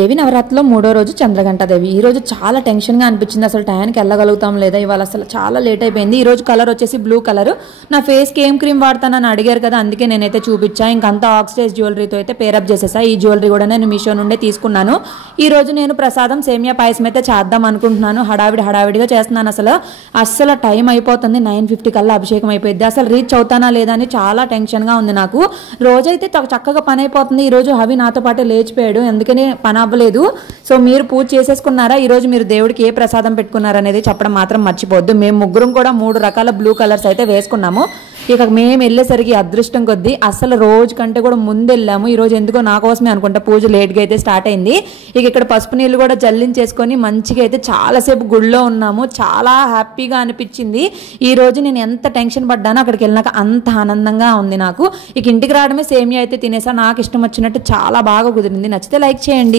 దేవి నవరాత్రిలో 3వ రోజు చంద్రగంట దేవి. ఈ రోజు చాలా టెన్షన్గా అనిపించింది. అసలు టైంకి వెళ్ళగలుగుతాం లేదా, ఇవాళ అసలు చాలా లేట్ అయిపోయింది. ఈ రోజు కలర్ వచ్చేసి బ్లూ కలర్. నా ఫేస్కి ఏం క్రీమ్ వాడతానని అడిగారు కదా, అందుకే నేనైతే చూపించా. ఇంకంతా ఆక్సిడైజ్ జ్యువెలరీతో అయితే పేరప్ చేసేసా. ఈ జ్యువెలరీ కూడా నేను మీషో నుండే తీసుకున్నాను. ఈ రోజు నేను ప్రసాదం సేమియా పాయసం అయితే చేద్దాం అనుకుంటున్నాను. హడావిడిగా చేస్తున్నాను. అసలు టైం అయిపోతుంది. 9:50 కల్లా అభిషేకం అయిపోయింది. అసలు రీచ్ అవుతానా లేదా అని చాలా టెన్షన్గా ఉంది నాకు. రోజైతే చక్కగా పని అయిపోతుంది. ఈ రోజు హవి నాతో పాటే లేచిపోయాడు, అందుకని పని అవ్వలేదు. సో మీరు పూజ చేసేసుకున్నారా? ఈ రోజు మీరు దేవుడికి ఏ ప్రసాదం పెట్టుకున్నారు అనేది చెప్పడం మాత్రం మర్చిపోద్దు. మేము ముగ్గురం కూడా 3 రకాల బ్లూ కలర్స్ అయితే వేసుకున్నాము. ఇక మేము వెళ్ళేసరికి అదృష్టం కొద్దీ అసలు రోజు కంటే కూడా ముందు వెళ్ళాము. ఈ రోజు ఎందుకో నా కోసమే అనుకుంటా పూజ లేట్గా అయితే స్టార్ట్ అయింది. ఇక ఇక్కడ పసుపు నీళ్ళు కూడా జల్లించేసుకొని మంచిగా అయితే చాలాసేపు గుళ్ళో ఉన్నాము. చాలా హ్యాపీగా అనిపించింది. ఈ రోజు నేను ఎంత టెన్షన్ పడ్డానో అక్కడికి వెళ్ళినాక అంత ఆనందంగా ఉంది నాకు. ఇక ఇంటికి రావడమే సేమియా అయితే తినేసా. నాకు ఇష్టం వచ్చినట్టు చాలా బాగా కుదిరింది. నచ్చితే లైక్ చేయండి.